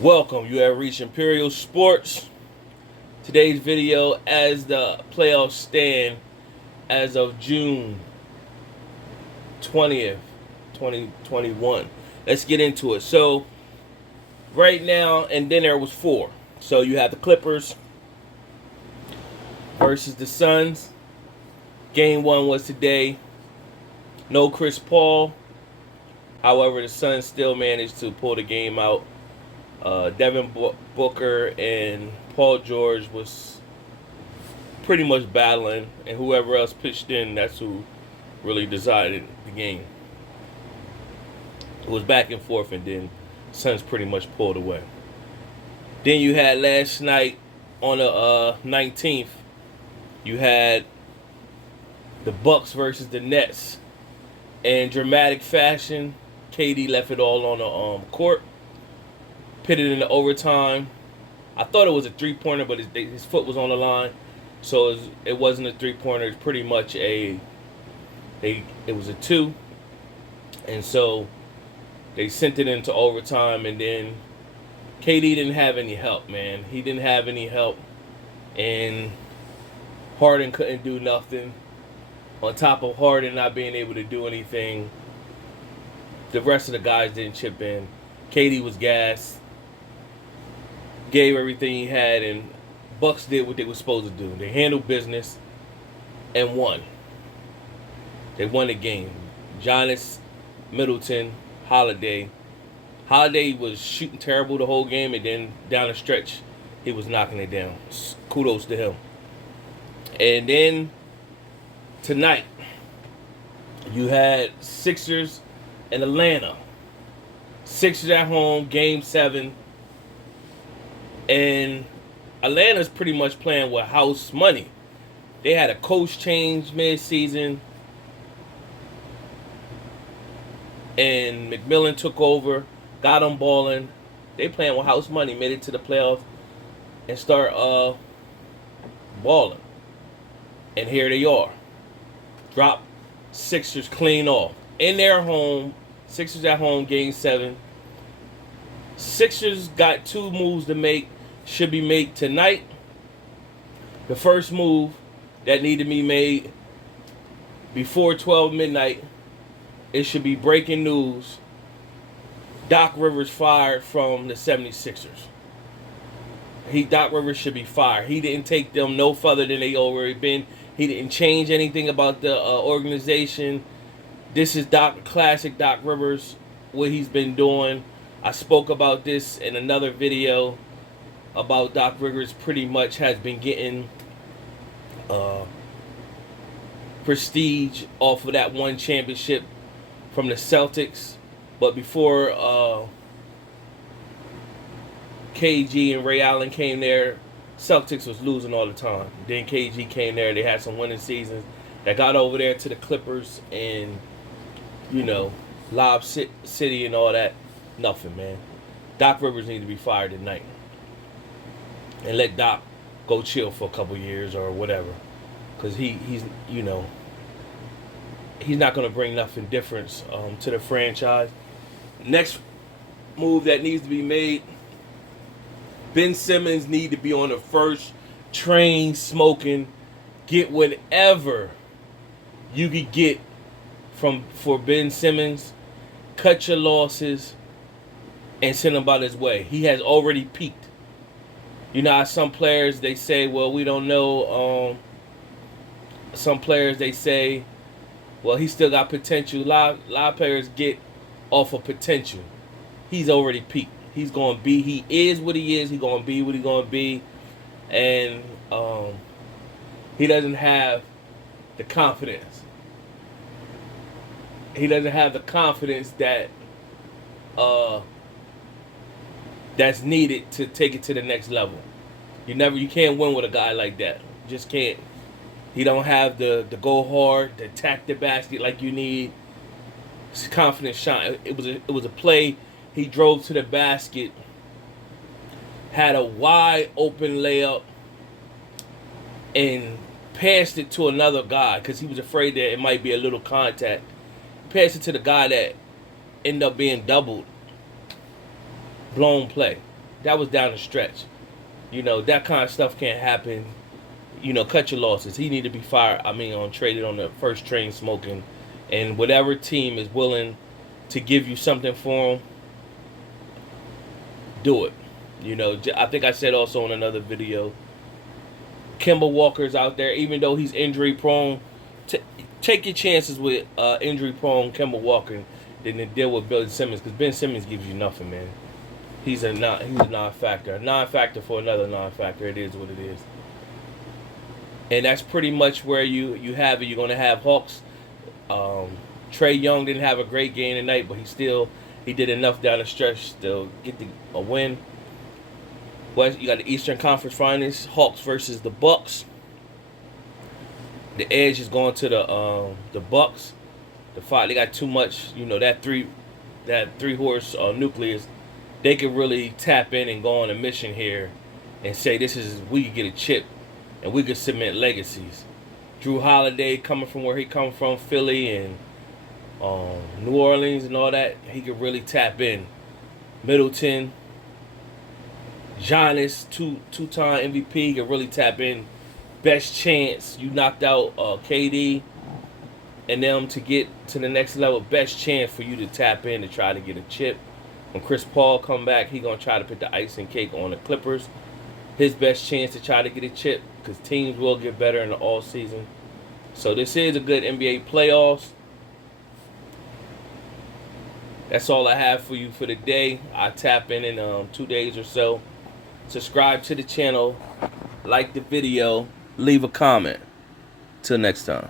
Welcome, you have reached Imperial Sports. Today's video as the playoffs stand as of June 20th, 2021. Let's get into it. So, right now, and then there was four. So, you have the Clippers versus the Suns. Game one was today. No Chris Paul. However, the Suns still managed to pull the game out. Devin Booker and Paul George was pretty much battling, and whoever else pitched in, that's who really decided the game. It was back and forth, and then Suns pretty much pulled away. Then you had last night on the 19th, you had the Bucks versus the Nets. In dramatic fashion, KD left it all on the court. Pitted into overtime. I thought it was a three-pointer, but his foot was on the line, so it wasn't a three-pointer. It's pretty much it was a two, and so they sent it into overtime. And then KD didn't have any help, man. He didn't have any help, and Harden couldn't do nothing. On top of Harden not being able to do anything, the rest of the guys didn't chip in. KD was gassed. Gave everything he had, and Bucks did what they were supposed to do. They handled business and won. They won the game. Giannis, Middleton, Holiday. Holiday was shooting terrible the whole game, and then down the stretch, he was knocking it down. Kudos to him. And then tonight, you had Sixers and Atlanta. Sixers at home, Game 7. And Atlanta's pretty much playing with house money. They had a coach change mid-season, and McMillan took over, got them balling. They playing with house money, made it to the playoffs, and start balling. And here they are. Drop Sixers clean off. In their home, Sixers at home, Game 7. Sixers got two moves to make. Should be made tonight. The first move that needed to be made before 12 midnight, it should be breaking news. Doc Rivers fired from the 76ers. Doc Rivers should be fired. He didn't take them no further than they already been. He didn't change anything about the organization. This is classic Doc Rivers, what he's been doing. I spoke about this in another video about Doc Rivers pretty much has been getting prestige off of that one championship from the Celtics. But before KG and Ray Allen came there, Celtics was losing all the time. Then KG came there. They had some winning seasons. They got over there to the Clippers and, Lob City and all that. Nothing, man. Doc Rivers needs to be fired tonight. And let Doc go chill for a couple years or whatever. Because he's not going to bring nothing different to the franchise. Next move that needs to be made, Ben Simmons need to be on the first train smoking. Get whatever you could get for Ben Simmons. Cut your losses and send him about his way. He has already peaked. You know how some players, they say, well, we don't know. Some players, they say, well, he still got potential. A lot of players get off of potential. He's already peaked. He is what he is. He's going to be what he's going to be. And he doesn't have the confidence. He doesn't have the confidence that that's needed to take it to the next level. You can't win with a guy like that. You just can't. He don't have the go hard, the attack the basket like you need. His confidence shine. It was a play. He drove to the basket, had a wide open layup, and passed it to another guy because he was afraid that it might be a little contact. Passed it to the guy that ended up being doubled. Blown play. That was down the stretch. You know, that kind of stuff can't happen. You know, cut your losses. He need to be fired. I mean, traded on the first train smoking. And whatever team is willing to give you something for him, do it. You know, I think I said also in another video, Kemba Walker's out there, even though he's injury prone. Take your chances with injury prone Kemba Walker than to deal with Ben Simmons, because Ben Simmons gives you nothing, man. He's a non-factor. A non-factor for another non-factor. It is what it is. And that's pretty much where you have it. You're going to have Hawks. Trae Young didn't have a great game tonight, but he did enough down the stretch to get a win. West, you got the Eastern Conference Finals, Hawks versus the Bucks. The edge is going to the Bucks. The fight, they got too much. You know, that three horse nucleus. They could really tap in and go on a mission here, and say we could get a chip, and we could cement legacies. Drew Holiday coming from where he come from, Philly and New Orleans and all that, he could really tap in. Middleton, Giannis, two-time MVP, could really tap in. Best chance, you knocked out KD and them to get to the next level. Best chance for you to tap in to try to get a chip. When Chris Paul come back, he going to try to put the icing cake on the Clippers. His best chance to try to get a chip, because teams will get better in the all season. So this is a good NBA playoffs. That's all I have for you for the day. I tap in 2 days or so. Subscribe to the channel, like the video, leave a comment. Till next time.